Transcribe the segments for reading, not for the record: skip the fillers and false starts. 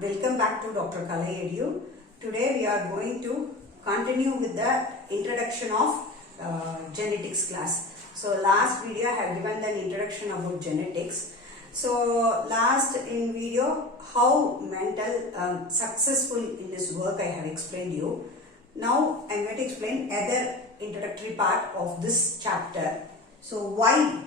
Welcome back to Dr. Kalai Edu. Today we are going to continue with the introduction of genetics class. So last video I have given an introduction about genetics. So last in video how Mendel successful in his work I have explained you. Now I am going to explain other introductory part of this chapter. So why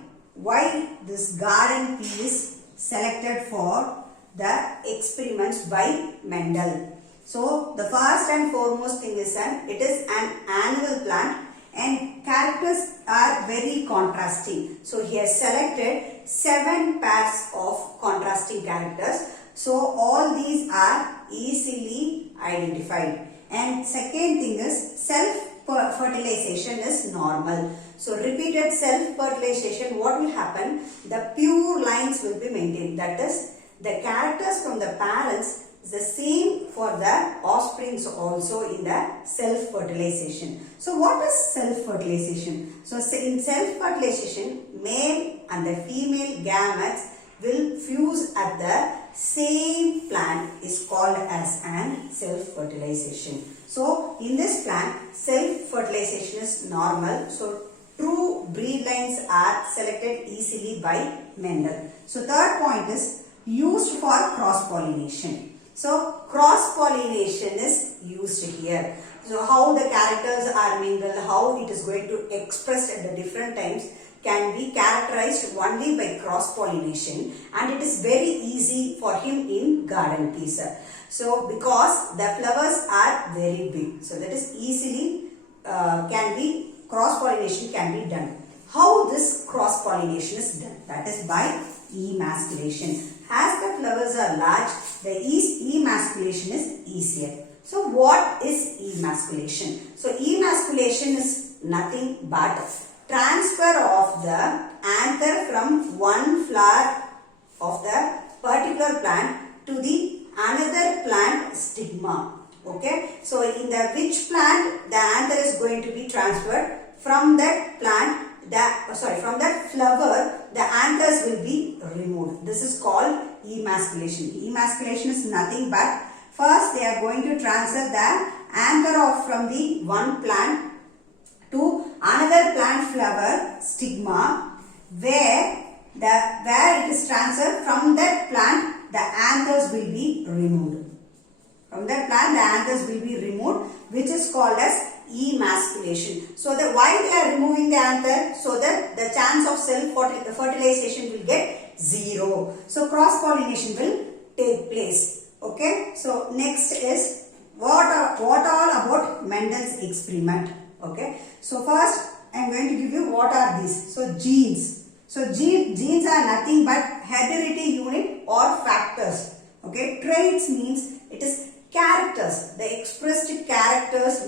this garden pea is selected for the experiments by Mendel. So the first and foremost thing is it is an annual plant and characters are very contrasting. So he has selected 7 pairs of contrasting characters. So all these are easily identified. And second thing is self-fertilization is normal. So repeated self-fertilization, what will happen? The pure lines will be maintained. That is, the characters from the parents is the same for the offsprings also in the self-fertilization. So what is self-fertilization? So in self-fertilization, male and the female gametes will fuse at the same plant is called as an self-fertilization. So in this plant, self-fertilization is normal. So true breed lines are selected easily by Mendel. So third point is used for cross-pollination. So cross-pollination is used here. So how the characters are mingled, how it is going to express at the different times can be characterized only by cross-pollination, and it is very easy for him in garden peas. So because the flowers are very big, so that is easily cross-pollination can be done. How this cross-pollination is done? That is by emasculation. As the flowers are large, the emasculation is easier. So what is emasculation? So emasculation is nothing but transfer of the anther from one flower of the particular plant to the another plant stigma. Okay. So in the which plant the anther is going to be transferred, from that plant from that flower the anthers will be removed. This is called emasculation. Emasculation is nothing but first they are going to transfer the anther from the one plant to another plant flower stigma, where it is transferred from that plant the anthers will be removed. From that plant the anthers will be removed, which is called as emasculation. So why they are removing the anther? So that the chance of self-fertilization will get 0. So cross-pollination will take place. Okay. So next is what all about Mendel's experiment. Okay. So first I am going to give you what are these. So genes. So genes are nothing but heredity unit or factors. Okay. Traits means it is characters. The expressed characters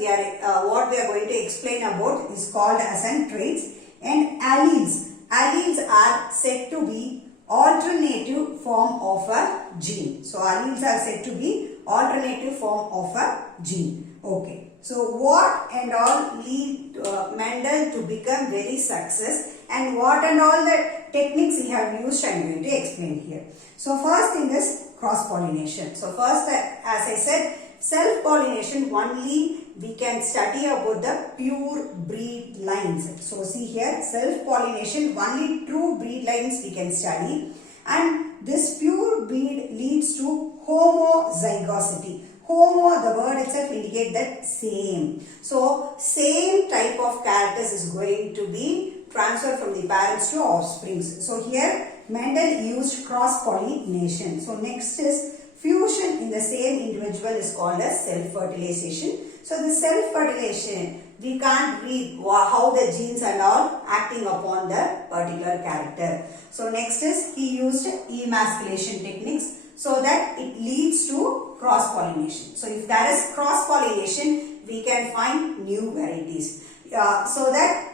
what we are going to explain about is called as traits. And alleles. Alleles are said to be alternative form of a gene. So alleles are said to be alternative form of a gene. Okay. So what and all lead Mendel to become very success, and what and all the techniques he have used I am going to explain here. So first thing is cross-pollination. So first, as I said, self-pollination only we can study about the pure breed lines. So see here, self-pollination only true breed lines we can study, and this pure breed leads to homozygosity. Homo, the word itself indicates that same. So same type of characters is going to be transferred from the parents to offsprings. So here Mendel used cross-pollination. So next is fusion in the same individual is called as self-fertilization. So the self-fertilization, we can't read how the genes and all acting upon the particular character. So next is he used emasculation techniques so that it leads to cross-pollination. So if there is cross-pollination, we can find new varieties. So that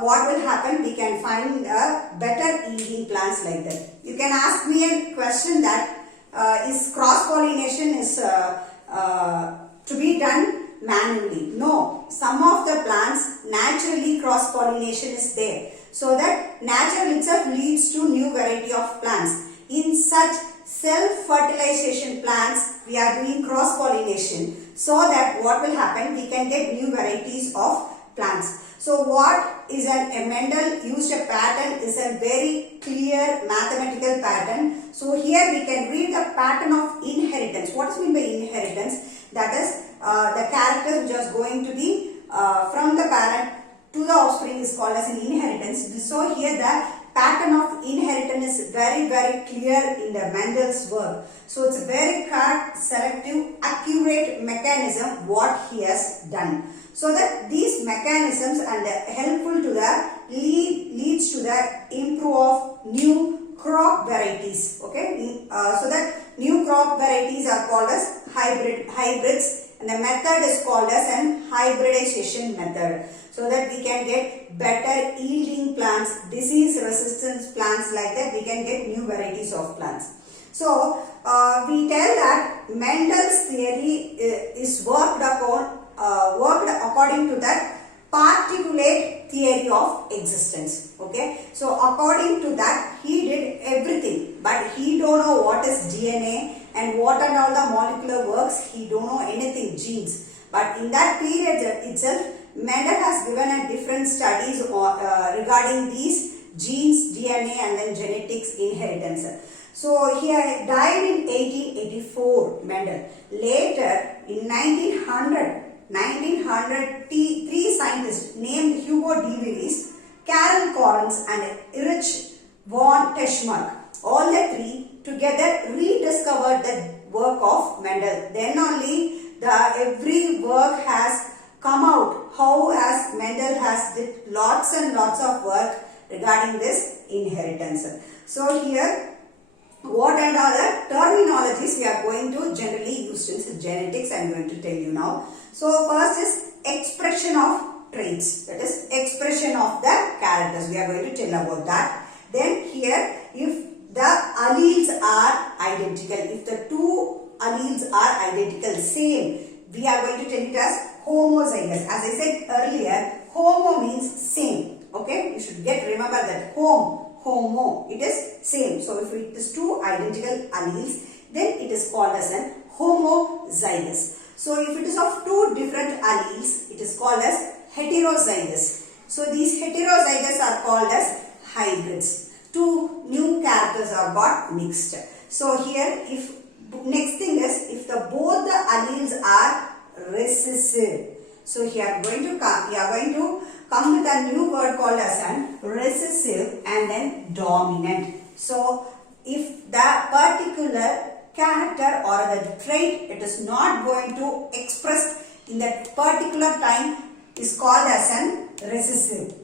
what will happen, we can find better yielding plants like that. You can ask me a question that is cross-pollination is to be done manually? No, some of the plants naturally cross-pollination is there. So that nature itself leads to new variety of plants. In such self-fertilization plants, we are doing cross-pollination, so that what will happen, we can get new varieties of plants. So what is a Mendel used a pattern is a very clear mathematical pattern. So here we can read the pattern of inheritance. What is meant by inheritance? That is the characters which are going to be from the parent to the offspring is called as an inheritance. So here the pattern of inheritance is very clear in the Mendel's work. So it's a very correct, selective, accurate mechanism what he has done. So that these mechanisms and helpful to the leads to the improve of new crop varieties. Okay, so that new crop varieties are called as hybrids, and the method is called as an hybridization method. So that we can get better yielding plants, disease resistance plants, like that we can get new varieties of plants. So we tell that Mendel's theory is worked according to that particulate theory of existence. Okay, so according to that he did everything, but he don't know what is DNA and what and all the molecular works. He don't know anything, genes. But in that period itself, Mendel has given a different studies regarding these genes, DNA, and then genetics, inheritance. So he died in 1884, Mendel. Later in 1900, three scientists named Hugo de Vries, Karl Correns, and Erich von Teschmark, all the three together rediscovered the work of Mendel. Then only every work has come out, how as Mendel has did lots and lots of work regarding this inheritance. So here, what and all the terminologies we are going to generally use in genetics, I am going to tell you now. So first is expression of traits, that is expression of the characters. We are going to tell about that. Then here, if the alleles are identical, if the two alleles are identical, same, we are going to tell it as homozygous. As I said earlier, homo means same. Okay, you should remember that homo, it is same. So if it is two identical alleles, then it is called as an homozygous. So if it is of two different alleles, it is called as heterozygous. So these heterozygous are called as hybrids. Two new characters are got mixed. So here, if next thing is, if both the alleles are recessive. So here we are going to come with a new word called as an recessive and then dominant. So if the particular character or the trait it is not going to express in that particular time is called as an recessive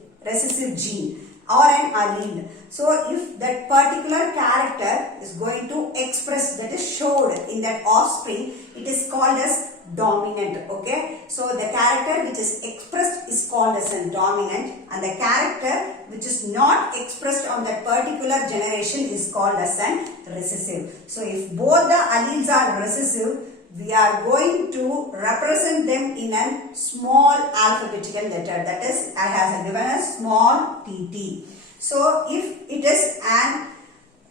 gene or an allele. So if that particular character is going to express, that is showed in that offspring, it is called as dominant. Okay, so the character which is expressed is called as a dominant, and the character which is not expressed on that particular generation is called as an recessive. So if both the alleles are recessive, we are going to represent them in a small alphabetical letter, that is I have given a small tt. So if it is an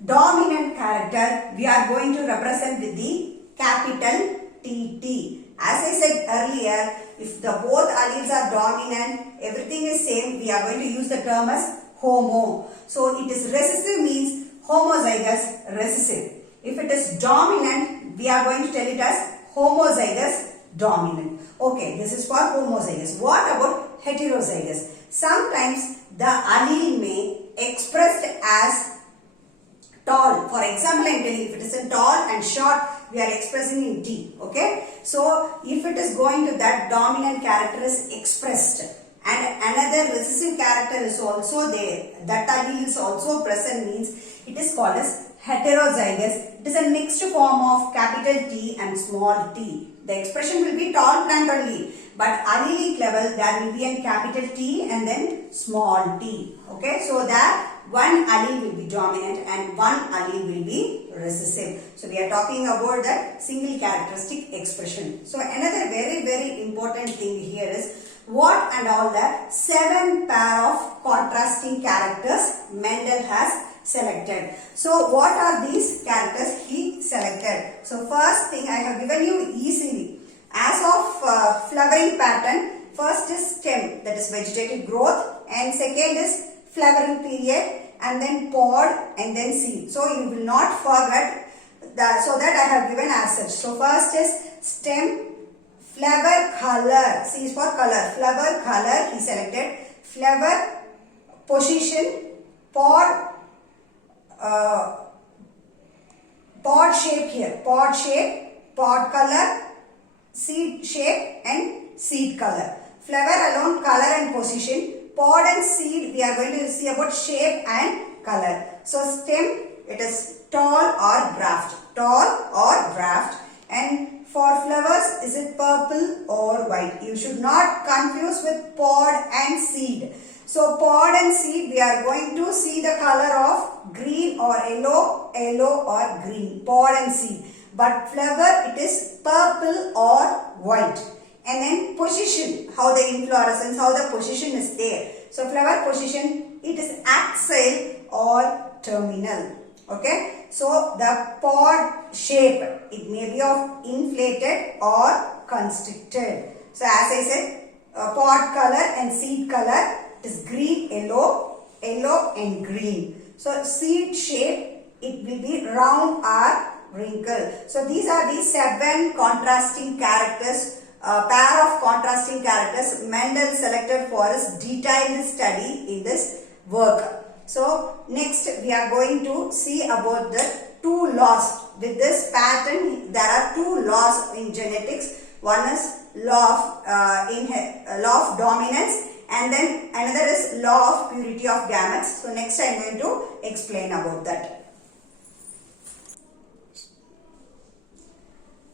dominant character, we are going to represent with the capital TT. As I said earlier, if both alleles are dominant, everything is same, we are going to use the term as homo. So it is recessive means homozygous recessive. If it is dominant, we are going to tell it as homozygous dominant. Okay, this is for homozygous. What about heterozygous? Sometimes the allele may expressed as tall. For example, I am telling if it is in tall and short, we are expressing in T. Okay. So if it is going to that dominant character is expressed and another recessive character is also there, that allele is also present, means it is called as heterozygous. It is a mixed form of capital T and small t. The expression will be tall plant only, but allelic level there will be a capital T and then small t. Okay, so that one allele will be dominant and one allele will be recessive. So we are talking about that single characteristic expression. So another very important thing here is what and all the 7 pair of contrasting characters Mendel has selected. So what are these characters he selected? So first thing I have given you easily. As of flowering pattern, first is stem, that is vegetative growth, and second is flowering period, and then pod, and then seed. So you will not forget that, so that I have given as such. So first is stem, flower color, C is for color, flower color he selected, flower position, pod shape here, pod shape, pod color, seed shape and seed color. Flower alone, color and position. Pod and seed we are going to see about shape and color. So stem, it is tall or graft, and for flowers is it purple or white. You should not confuse with pod and seed. So pod and seed we are going to see the color of green or yellow or green, pod and seed. But flower it is purple or white. And then position, how the inflorescence, how the position is there. So flower position, it is axil or terminal. Okay. So the pod shape, it may be of inflated or constricted. So as I said, pod color and seed color is green, yellow and green. So seed shape, it will be round or wrinkle. So these are the 7 contrasting characters, pair of contrasting characters Mendel selected for his detailed study in this work. So next we are going to see about the 2 laws. With this pattern there are 2 laws in genetics. One is law of dominance, and then another is law of purity of gametes. So next I am going to explain about that.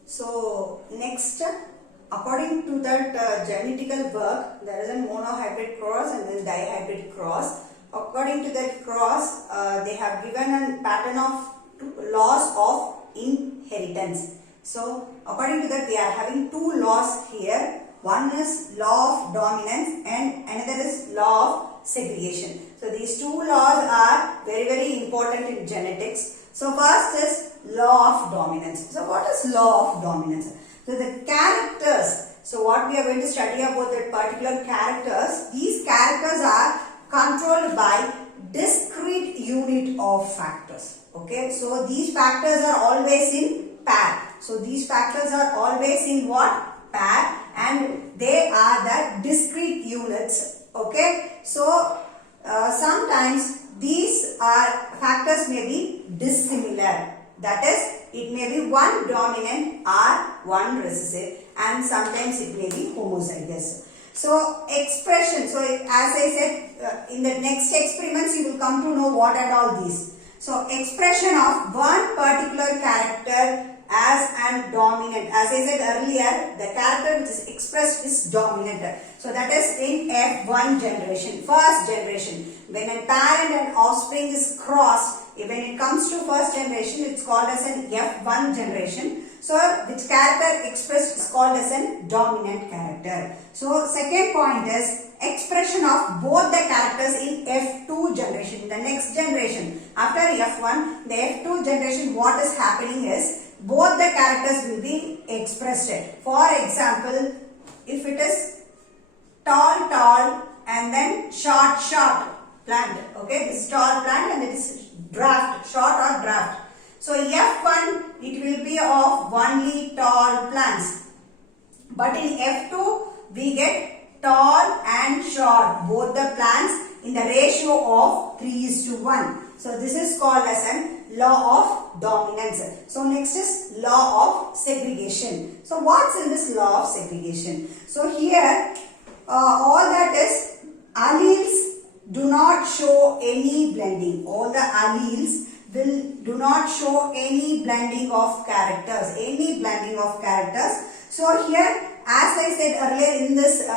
So next, according to that genetical work, there is a monohybrid cross and then dihybrid cross. According to that cross, they have given a pattern of 2 laws of inheritance. So according to that, we are having 2 laws here. One is law of dominance and another is law of segregation. So these 2 laws are very, very important in genetics. So first is law of dominance. So what is law of dominance? So the characters, so what we are going to study about that particular characters, these characters are controlled by discrete unit of factors. Okay, so these factors are always in pair. So these factors are always in what? Pair, and they are the discrete units. Okay, so sometimes these factors may be dissimilar. That is, it may be one dominant or one recessive, and sometimes it may be homozygous. So expression, so as I said, in the next experiments you will come to know what are all these. So expression of one particular character as an dominant. As I said earlier, the character which is expressed is dominant. So that is in F1 generation, first generation. When a parent and offspring is crossed, when it comes to first generation, it's called as an F1 generation. So which character expressed is called as a dominant character. So second point is expression of both the characters in F2 generation, the next generation. After F1, the F2 generation, what is happening is both the characters will be expressed. For example, if it is tall and then short plant, okay, this is tall plant and it is draft, short or draft. So F1, it will be of only tall plants, but in F2 we get tall and short, both the plants in the ratio of 3:1. So this is called as a law of dominance. So next is law of segregation. So what's in this law of segregation? So here all that is alleles do not show any blending. All the alleles do not show any blending of characters. So here, as I said earlier in this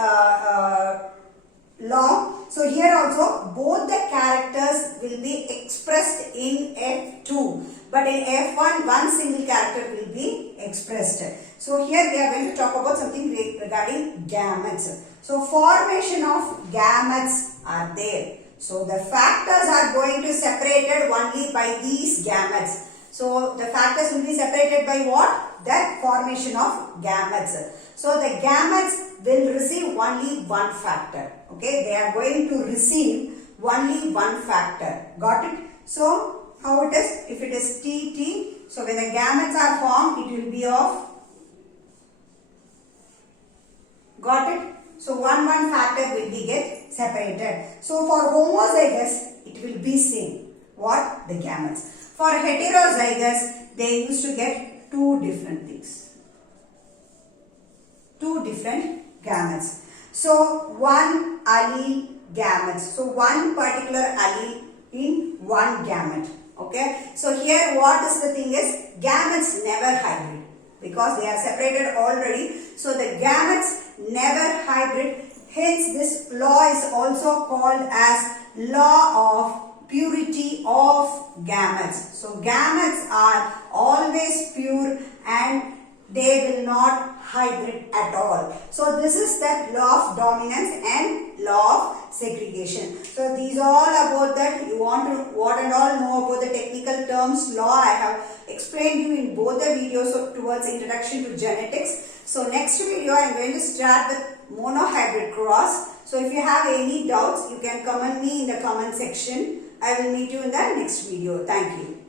law, so here also both the characters will be expressed in F2, but in F1 one single character will be expressed. So here we are going to talk about something regarding gametes. So formation of gametes are there. So the factors are going to separated only by these gametes. So the factors will be separated by what? The formation of gametes. So the gametes will receive only one factor. Okay, they are going to receive only one factor. Got it? So how it is? If it is TT, so when the gametes are formed, it will be of. Got it? So one factor will be get separated. So for homozygous, it will be same. What? The gametes. For heterozygous, they used to get two different things. Two different gametes. So one allele gametes. So one particular allele in one gamete. Okay. So here what is the thing is, gametes never hybrid because they are separated already. So the gametes never hybrid. Hence this law is also called as law of purity of gametes. So gametes are always pure and they will not hybrid at all. So this is the law of dominance and law of segregation. So these all about that. You want to what and all know about the technical terms law. I have explained you in both the videos towards introduction to genetics. So next video I am going to start with monohybrid cross. So if you have any doubts, you can comment me in the comment section. I will meet you in the next video. Thank you.